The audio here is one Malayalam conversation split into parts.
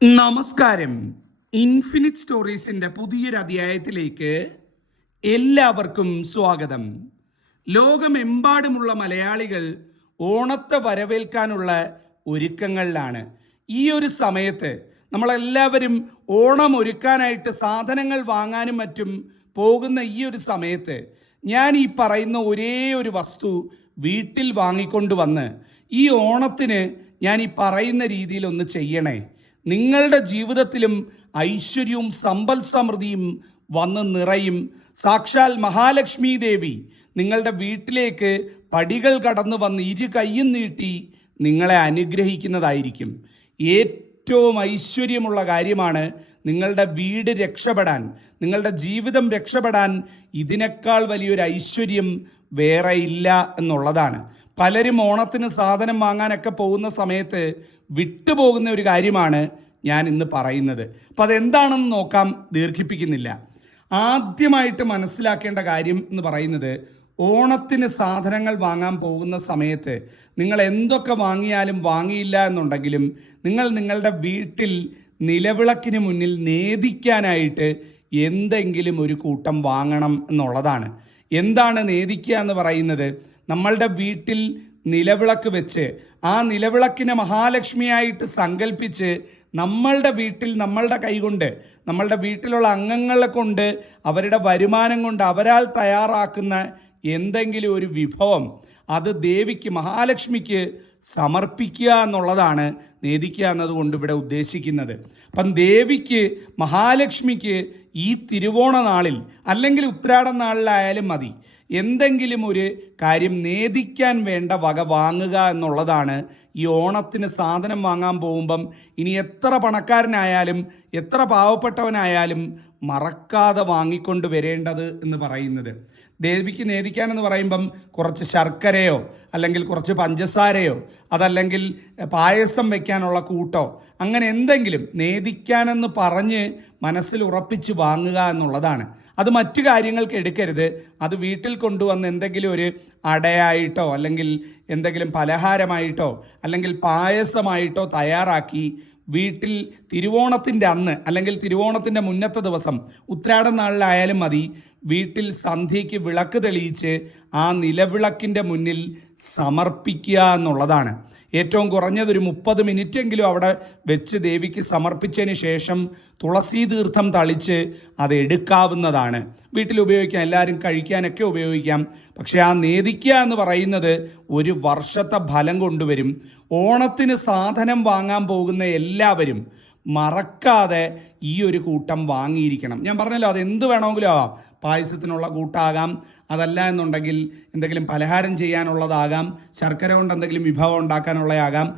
നമസ്കാരം. ഇൻഫിനിറ്റ് സ്റ്റോറീസിന്റെ പുതിയൊരു അധ്യായത്തിലേക്ക് എല്ലാവർക്കും സ്വാഗതം. ലോകമെമ്പാടുമുള്ള മലയാളികൾ ഓണത്തെ വരവേൽക്കാനുള്ള ഒരുക്കങ്ങളിലാണ്. ഈ ഒരു സമയത്ത് നമ്മളെല്ലാവരും ഓണം ഒരുക്കാനായിട്ട് സാധനങ്ങൾ വാങ്ങാനും മറ്റും പോകുന്ന ഈ ഒരു സമയത്ത് ഞാൻ ഈ പറയുന്ന ഒരേ ഒരു വസ്തു വീട്ടിൽ വാങ്ങിക്കൊണ്ടുവന്ന് ഈ ഓണത്തിന് ഞാൻ ഈ പറയുന്ന രീതിയിൽ ഒന്ന് ചെയ്യണേ. നിങ്ങളുടെ ജീവിതത്തിലും ഐശ്വര്യവും സമ്പൽ സമൃദ്ധിയും വന്ന് നിറയും. സാക്ഷാൽ മഹാലക്ഷ്മി ദേവി നിങ്ങളുടെ വീട്ടിലേക്ക് പടികൾ കടന്നു വന്ന് ഇരു കൈയും നീട്ടി നിങ്ങളെ അനുഗ്രഹിക്കുന്നതായിരിക്കും. ഏറ്റവും ഐശ്വര്യമുള്ള കാര്യമാണ് നിങ്ങളുടെ വീട് രക്ഷപ്പെടാൻ, നിങ്ങളുടെ ജീവിതം രക്ഷപ്പെടാൻ ഇതിനേക്കാൾ വലിയൊരു ഐശ്വര്യം വേറെ ഇല്ല എന്നുള്ളതാണ്. പലരും ഓണത്തിന് സാധനം വാങ്ങാനൊക്കെ പോകുന്ന സമയത്ത് വിട്ടുപോകുന്ന ഒരു കാര്യമാണ് ഞാൻ ഇന്ന് പറയുന്നത്. അപ്പം അതെന്താണെന്ന് നോക്കാം, ദീർഘിപ്പിക്കുന്നില്ല. ആദ്യമായിട്ട് മനസ്സിലാക്കേണ്ട കാര്യം എന്ന് പറയുന്നത്, ഓണത്തിന് സാധനങ്ങൾ വാങ്ങാൻ പോകുന്ന സമയത്ത് നിങ്ങൾ എന്തൊക്കെ വാങ്ങിയാലും വാങ്ങിയില്ല എന്നുണ്ടെങ്കിലും നിങ്ങൾ നിങ്ങളുടെ വീട്ടിൽ നിലവിളക്കിന് മുന്നിൽ നേദിക്കാനായിട്ട് എന്തെങ്കിലും ഒരു കൂട്ടം വാങ്ങണം എന്നുള്ളതാണ്. എന്താണ് നേദിക്കുക എന്ന് പറയുന്നത്? നമ്മളുടെ വീട്ടിൽ നിലവിളക്ക് വെച്ച് ആ നിലവിളക്കിനെ മഹാലക്ഷ്മിയായിട്ട് സങ്കല്പിച്ച് നമ്മളുടെ വീട്ടിൽ നമ്മളുടെ കൈകൊണ്ട് നമ്മളുടെ വീട്ടിലുള്ള അംഗങ്ങളെ കൊണ്ട് അവരുടെ വരുമാനം കൊണ്ട് അവരാൽ തയ്യാറാക്കുന്ന എന്തെങ്കിലും ഒരു വിഭവം അത് ദേവിക്ക് മഹാലക്ഷ്മിക്ക് സമർപ്പിക്കുക എന്നുള്ളതാണ് നേദിക്കുക എന്നതുകൊണ്ട് ഇവിടെ ഉദ്ദേശിക്കുന്നത്. അപ്പം ദേവിക്ക് മഹാലക്ഷ്മിക്ക് ഈ തിരുവോണ നാളിൽ അല്ലെങ്കിൽ ഉത്രാടം നാളിലായാലും മതി, എന്തെങ്കിലും ഒരു കാര്യം നേദിക്കാൻ വേണ്ട വക വാങ്ങുക എന്നുള്ളതാണ് ഈ ഓണത്തിന് സാധനം വാങ്ങാൻ പോകുമ്പം ഇനി എത്ര പണക്കാരനായാലും എത്ര പാവപ്പെട്ടവനായാലും മറക്കാതെ വാങ്ങിക്കൊണ്ട് വരേണ്ടത് എന്ന് പറയുന്നത്. ദേവിക്ക് നേദിക്കാൻ എന്ന് പറയുമ്പം കുറച്ച് ശർക്കരയോ അല്ലെങ്കിൽ കുറച്ച് പഞ്ചസാരയോ അതല്ലെങ്കിൽ പായസം വെക്കാനുള്ള കൂട്ടോ അങ്ങനെ എന്തെങ്കിലും നേദിക്കാനെന്ന് പറഞ്ഞ് മനസ്സിൽ ഉറപ്പിച്ച് വാങ്ങുക എന്നുള്ളതാണ്. അത് മറ്റു കാര്യങ്ങൾക്ക് എടുക്കരുത്. അത് വീട്ടിൽ കൊണ്ടുവന്ന് എന്തെങ്കിലും ഒരു അടയായിട്ടോ അല്ലെങ്കിൽ എന്തെങ്കിലും പലഹാരമായിട്ടോ അല്ലെങ്കിൽ പായസമായിട്ടോ തയ്യാറാക്കി വീട്ടിൽ തിരുവോണത്തിൻ്റെ അന്ന് അല്ലെങ്കിൽ തിരുവോണത്തിൻ്റെ മുന്നത്തെ ദിവസം ഉത്രാടം നാളിലായാലും മതി, വീട്ടിൽ സന്ധ്യയ്ക്ക് വിളക്ക് തെളിയിച്ച് ആ നിലവിളക്കിൻ്റെ മുന്നിൽ സമർപ്പിക്കുക എന്നുള്ളതാണ്. ഏറ്റവും കുറഞ്ഞതൊരു 30 മിനിറ്റെങ്കിലും അവിടെ വെച്ച് ദേവിക്ക് സമർപ്പിച്ചതിന് ശേഷം തുളസി തീർത്ഥം തളിച്ച് അത് എടുക്കാവുന്നതാണ്. വീട്ടിൽ ഉപയോഗിക്കാം, എല്ലാവരും കഴിക്കാനൊക്കെ ഉപയോഗിക്കാം. പക്ഷെ ആ നേദിക്കുക എന്ന് പറയുന്നത് ഒരു വർഷത്തെ ഫലം കൊണ്ടുവരും. ഓണത്തിന് സാധനം വാങ്ങാൻ പോകുന്ന എല്ലാവരും മറക്കാതെ ഈ ഒരു കൂട്ടം വാങ്ങിയിരിക്കണം. ഞാൻ പറഞ്ഞല്ലോ, അത് എന്ത് വേണമെങ്കിലും ആവാം. പായസത്തിനുള്ള കൂട്ടാകാം, അതല്ല എന്നുണ്ടെങ്കിൽ എന്തെങ്കിലും പലഹാരം ചെയ്യാനുള്ളതാകാം, ശർക്കര കൊണ്ട് എന്തെങ്കിലും വിഭവം ഉണ്ടാക്കാനുള്ളതാകാം,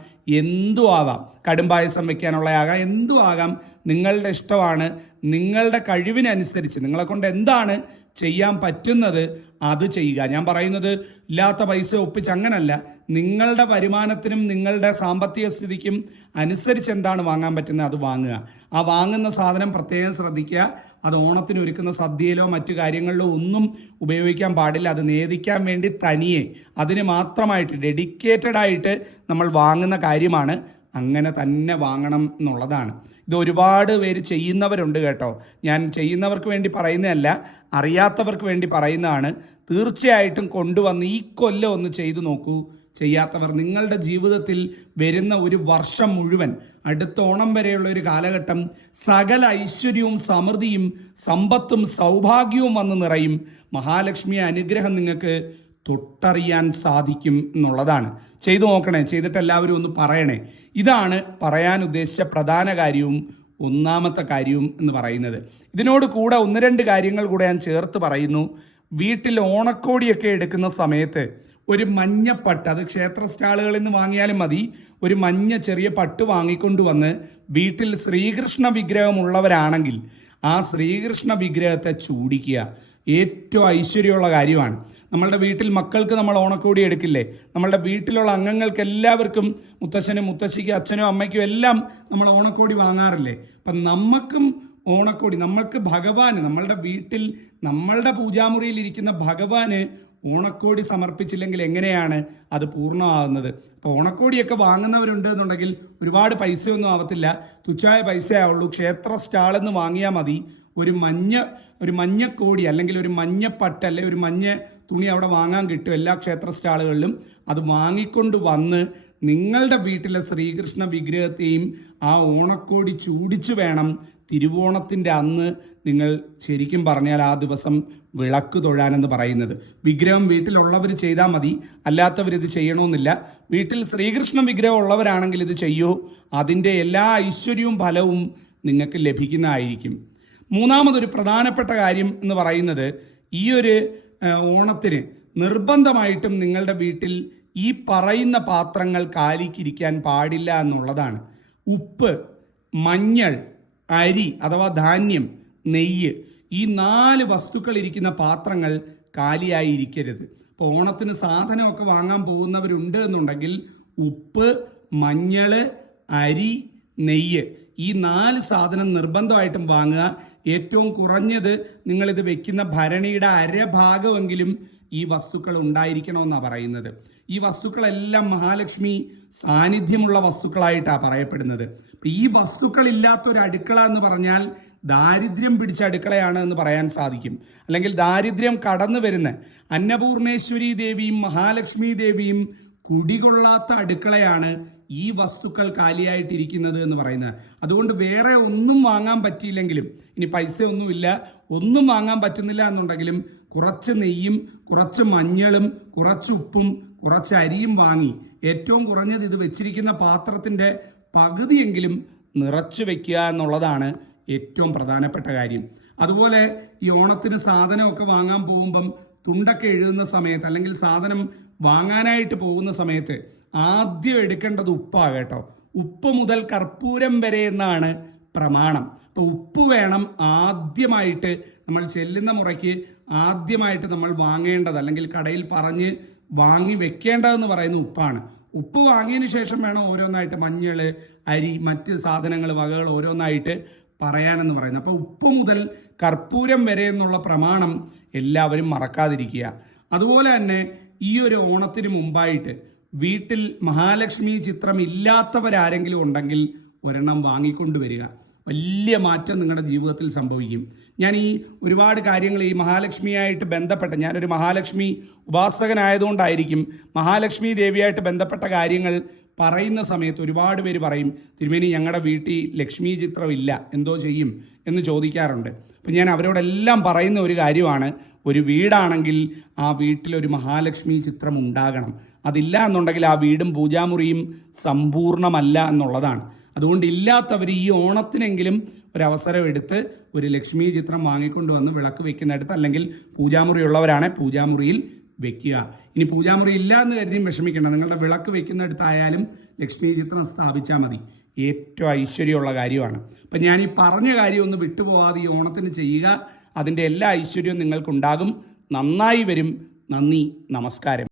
എന്തും ആവാം, കടും പായസം വെക്കാനുള്ളതാകാം, എന്തും ആകാം. നിങ്ങളുടെ ഇഷ്ടമാണ്. നിങ്ങളുടെ കഴിവിനനുസരിച്ച് നിങ്ങളെ കൊണ്ട് എന്താണ് ചെയ്യാൻ പറ്റുന്നത് അത് ചെയ്യുക. ഞാൻ പറയുന്നത് ഇല്ലാത്ത പൈസ ഒപ്പിച്ച് അങ്ങനല്ല, നിങ്ങളുടെ വരുമാനത്തിനും നിങ്ങളുടെ സാമ്പത്തിക സ്ഥിതിക്കും അനുസരിച്ച് എന്താണ് വാങ്ങാൻ പറ്റുന്നത് അത് വാങ്ങുക. ആ വാങ്ങുന്ന സാധനം പ്രത്യേകം ശ്രദ്ധിക്കുക. അത് ഓണത്തിന് ഒരുക്കുന്ന സദ്യയിലോ മറ്റു കാര്യങ്ങളിലോ ഒന്നും ഉപയോഗിക്കാൻ പാടില്ല. അത് നേദിക്കാൻ വേണ്ടി തനിയെ അതിന് മാത്രമായിട്ട് ഡെഡിക്കേറ്റഡ് ആയിട്ട് നമ്മൾ വാങ്ങുന്ന കാര്യമാണ്. അങ്ങനെ തന്നെ വാങ്ങണം എന്നുള്ളതാണ്. ഇത് ഒരുപാട് പേര് ചെയ്യുന്നവരുണ്ട് കേട്ടോ. ഞാൻ ചെയ്യുന്നവർക്ക് വേണ്ടി പറയുന്നതല്ല, അറിയാത്തവർക്ക് വേണ്ടി പറയുന്നതാണ്. തീർച്ചയായിട്ടും കൊണ്ടുവന്ന് ഈ കൊല്ലം ഒന്ന് ചെയ്തു നോക്കൂ. ചെയ്യാത്തവർ നിങ്ങളുടെ ജീവിതത്തിൽ വരുന്ന ഒരു വർഷം മുഴുവൻ, അടുത്ത ഓണം വരെയുള്ള ഒരു കാലഘട്ടം, സകല ഐശ്വര്യവും സമൃദ്ധിയും സമ്പത്തും സൗഭാഗ്യവും വന്ന് നിറയും. മഹാലക്ഷ്മിയെ അനുഗ്രഹം നിങ്ങൾക്ക് തൊട്ടറിയാൻ സാധിക്കും എന്നുള്ളതാണ്. ചെയ്തു നോക്കണേ, ചെയ്തിട്ട് എല്ലാവരും ഒന്ന് പറയണേ. ഇതാണ് പറയാൻ ഉദ്ദേശിച്ച പ്രധാന കാര്യവും ഒന്നാമത്തെ കാര്യവും എന്ന് പറയുന്നത്. ഇതിനോട് കൂടെ 1-2 കാര്യങ്ങൾ കൂടെ ഞാൻ ചേർത്ത് പറയുന്നു. വീട്ടിൽ ഓണക്കോടിയൊക്കെ എടുക്കുന്ന സമയത്ത് ഒരു മഞ്ഞ പട്ട്, അത് ക്ഷേത്ര സ്റ്റാളുകളിൽ നിന്ന് വാങ്ങിയാലും മതി, ഒരു മഞ്ഞ ചെറിയ പട്ട് വാങ്ങിക്കൊണ്ടുവന്ന് വീട്ടിൽ ശ്രീകൃഷ്ണ വിഗ്രഹമുള്ളവരാണെങ്കിൽ ആ ശ്രീകൃഷ്ണ വിഗ്രഹത്തെ ചൂടിക്കുക. ഏറ്റവും ഐശ്വര്യമുള്ള കാര്യമാണ്. നമ്മളുടെ വീട്ടിൽ മക്കൾക്ക് നമ്മൾ ഓണക്കോടി എടുക്കില്ലേ? നമ്മളുടെ വീട്ടിലുള്ള അംഗങ്ങൾക്ക് എല്ലാവർക്കും, മുത്തശ്ശനും മുത്തശ്ശിക്കും അച്ഛനും അമ്മയ്ക്കും എല്ലാം നമ്മൾ ഓണക്കോടി വാങ്ങാറില്ലേ? അപ്പം നമുക്കും ഓണക്കോടി, നമ്മൾക്ക് ഭഗവാന്, നമ്മളുടെ വീട്ടിൽ നമ്മളുടെ പൂജാമുറിയിൽ ഇരിക്കുന്ന ഭഗവാന് ഓണക്കോടി സമർപ്പിച്ചില്ലെങ്കിൽ എങ്ങനെയാണ് അത് പൂർണ്ണമാകുന്നത്? അപ്പോൾ ഓണക്കോടിയൊക്കെ വാങ്ങുന്നവരുണ്ട് എന്നുണ്ടെങ്കിൽ ഒരുപാട് പൈസയൊന്നും ആവത്തില്ല, തുച്ഛമായ പൈസയാവുള്ളൂ. ക്ഷേത്ര സ്റ്റാളിൽ നിന്ന് വാങ്ങിയാൽ മതി. ഒരു മഞ്ഞക്കോടി അല്ലെങ്കിൽ ഒരു മഞ്ഞപ്പട്ട് അല്ലെങ്കിൽ ഒരു മഞ്ഞ തുണി അവിടെ വാങ്ങാൻ കിട്ടും എല്ലാ ക്ഷേത്ര സ്റ്റാളുകളിലും. അത് വാങ്ങിക്കൊണ്ട് വന്ന് നിങ്ങളുടെ വീട്ടിലെ ശ്രീകൃഷ്ണ വിഗ്രഹത്തെയും ആ ഓണക്കോടി ചൂടിച്ചു വേണം തിരുവോണത്തിൻ്റെ അന്ന് നിങ്ങൾ ശരിക്കും പറഞ്ഞാൽ ആ ദിവസം വിളക്ക് തൊഴാനെന്ന് പറയുന്നത്. വിഗ്രഹം വീട്ടിലുള്ളവർ ചെയ്താൽ മതി, അല്ലാത്തവർ ഇത് ചെയ്യണമെന്നില്ല. വീട്ടിൽ ശ്രീകൃഷ്ണ വിഗ്രഹം ഉള്ളവരാണെങ്കിൽ ഇത് ചെയ്യൂ, അതിൻ്റെ എല്ലാ ഐശ്വര്യവും ഫലവും നിങ്ങൾക്ക് ലഭിക്കുന്നതായിരിക്കും. മൂന്നാമതൊരു പ്രധാനപ്പെട്ട കാര്യം എന്ന് പറയുന്നത്, ഈ ഒരു ഓണത്തിന് നിർബന്ധമായിട്ടും നിങ്ങളുടെ വീട്ടിൽ ഈ പറയുന്ന പാത്രങ്ങൾ കാലിക്കിരിക്കാൻ പാടില്ല എന്നുള്ളതാണ്. ഉപ്പ്, മഞ്ഞൾ, അരി അഥവാ ധാന്യം, നെയ്യ്, ഈ 4 വസ്തുക്കൾ ഇരിക്കുന്ന പാത്രങ്ങൾ കാലിയായി ഇരിക്കരുത്. ഇപ്പോൾ ഓണത്തിന് സാധനമൊക്കെ വാങ്ങാൻ പോകുന്നവരുണ്ട് എന്നുണ്ടെങ്കിൽ ഉപ്പ്, മഞ്ഞൾ, അരി, നെയ്യ്, ഈ 4 സാധനം നിർബന്ധമായിട്ടും വാങ്ങുക. ഏറ്റവും കുറഞ്ഞത് നിങ്ങളിത് വെക്കുന്ന ഭരണിയുടെ അരഭാഗമെങ്കിലും ഈ വസ്തുക്കൾ ഉണ്ടായിരിക്കണമെന്നാണ് പറയുന്നത്. ഈ വസ്തുക്കളെല്ലാം മഹാലക്ഷ്മി സാന്നിധ്യമുള്ള വസ്തുക്കളായിട്ടാണ് പറയപ്പെടുന്നത്. അപ്പം ഈ വസ്തുക്കളില്ലാത്തൊരു അടുക്കള എന്ന് പറഞ്ഞാൽ ദാരിദ്ര്യം പിടിച്ച അടുക്കളയാണ് എന്ന് പറയാൻ സാധിക്കും. അല്ലെങ്കിൽ ദാരിദ്ര്യം കടന്നു വരുന്ന അന്നപൂർണേശ്വരി ദേവിയും മഹാലക്ഷ്മി ദേവിയും കുടികൊള്ളാത്ത അടുക്കളയാണ് ഈ വസ്തുക്കൾ കാലിയായിട്ടിരിക്കുന്നത് എന്ന് പറയുന്നത്. അതുകൊണ്ട് വേറെ ഒന്നും വാങ്ങാൻ പറ്റിയില്ലെങ്കിലും, ഇനി പൈസ ഒന്നുമില്ല, ഒന്നും വാങ്ങാൻ പറ്റുന്നില്ല എന്നുണ്ടെങ്കിലും കുറച്ച് നെയ്യും കുറച്ച് മഞ്ഞളും കുറച്ച് ഉപ്പും കുറച്ച് അരിയും വാങ്ങി ഏറ്റവും കുറഞ്ഞത് ഇത് വെച്ചിരിക്കുന്ന പാത്രത്തിൻ്റെ പകുതിയെങ്കിലും നിറച്ചു വെക്കുക എന്നുള്ളതാണ് ഏറ്റവും പ്രധാനപ്പെട്ട കാര്യം. അതുപോലെ ഈ ഓണത്തിന് സാധനമൊക്കെ വാങ്ങാൻ പോകുമ്പം തുണ്ടൊക്കെ എഴുതുന്ന സമയത്ത് അല്ലെങ്കിൽ സാധനം വാങ്ങാനായിട്ട് പോകുന്ന സമയത്ത് ആദ്യം എടുക്കേണ്ടത് ഉപ്പാണ് കേട്ടോ. ഉപ്പ് മുതൽ കർപ്പൂരം വരെ എന്നാണ് പ്രമാണം. അപ്പോൾ ഉപ്പ് വേണം ആദ്യമായിട്ട് നമ്മൾ ചെല്ലുന്ന മുറയ്ക്ക് ആദ്യമായിട്ട് നമ്മൾ വാങ്ങേണ്ടത്, അല്ലെങ്കിൽ കടയിൽ പറഞ്ഞ് വാങ്ങി വെക്കേണ്ടതെന്ന് പറയുന്ന ഉപ്പാണ്. ഉപ്പ് വാങ്ങിയതിന് ശേഷം വേണം ഓരോന്നായിട്ട് മഞ്ഞൾ, അരി, മറ്റ് സാധനങ്ങൾ വകകൾ ഓരോന്നായിട്ട് പറയാനെന്ന് പറയുന്നത്. അപ്പോൾ ഉപ്പ് മുതൽ കർപ്പൂരം വരെ എന്നുള്ള പ്രമാണം എല്ലാവരും മറക്കാതിരിക്കുക. അതുപോലെ തന്നെ ഈ ഒരു ഓണത്തിന് മുമ്പായിട്ട് വീട്ടിൽ മഹാലക്ഷ്മി ചിത്രം ഇല്ലാത്തവരാരെങ്കിലും ഉണ്ടെങ്കിൽ ഒരെണ്ണം വാങ്ങിക്കൊണ്ടുവരിക. വലിയ മാറ്റം നിങ്ങളുടെ ജീവിതത്തിൽ സംഭവിക്കും. ഞാൻ ഈ ഒരുപാട് കാര്യങ്ങൾ ഈ മഹാലക്ഷ്മിയായിട്ട് ബന്ധപ്പെട്ട, ഞാനൊരു മഹാലക്ഷ്മി ഉപാസകനായതുകൊണ്ടായിരിക്കും മഹാലക്ഷ്മി ദേവിയായിട്ട് ബന്ധപ്പെട്ട കാര്യങ്ങൾ പറയുന്ന സമയത്ത് ഒരുപാട് പേര് പറയും, തിരുമേനി ഞങ്ങളുടെ വീട്ടിൽ ലക്ഷ്മി ചിത്രം ഇല്ല, എന്തോ ചെയ്യും എന്ന് ചോദിക്കാറുണ്ട്. അപ്പം ഞാൻ അവരോടെല്ലാം പറയുന്ന ഒരു കാര്യമാണ്, ഒരു വീടാണെങ്കിൽ ആ വീട്ടിലൊരു മഹാലക്ഷ്മി ചിത്രം ഉണ്ടാകണം. അതില്ല എന്നുണ്ടെങ്കിൽ ആ വീടും പൂജാമുറിയും സമ്പൂർണ്ണമല്ല എന്നുള്ളതാണ്. അതുകൊണ്ട് ഇല്ലാത്തവർ ഈ ഓണത്തിനെങ്കിലും ഒരവസരം എടുത്ത് ഒരു ലക്ഷ്മി ചിത്രം വാങ്ങിക്കൊണ്ടുവന്ന് വിളക്ക് വെക്കുന്നിടത്ത് അല്ലെങ്കിൽ പൂജാമുറി ഉള്ളവരാണ് പൂജാമുറിയിൽ വെക്കുക. ഇനി പൂജാമുറി ഇല്ല എന്ന് കരുതിയും വിഷമിക്കേണ്ട, നിങ്ങളുടെ വിളക്ക് വെക്കുന്നിടത്തായാലും ലക്ഷ്മി ചിത്രം സ്ഥാപിച്ചാൽ മതി. ഏറ്റവും ഐശ്വര്യമുള്ള കാര്യമാണ്. അപ്പം ഞാൻ ഈ പറഞ്ഞ കാര്യം ഒന്ന് വിട്ടുപോകാതെ ഈ ഓണത്തിന് ചെയ്യുക. അതിൻ്റെ എല്ലാ ഐശ്വര്യവും നിങ്ങൾക്കുണ്ടാകും. നന്നായി വരും. നന്ദി, നമസ്കാരം.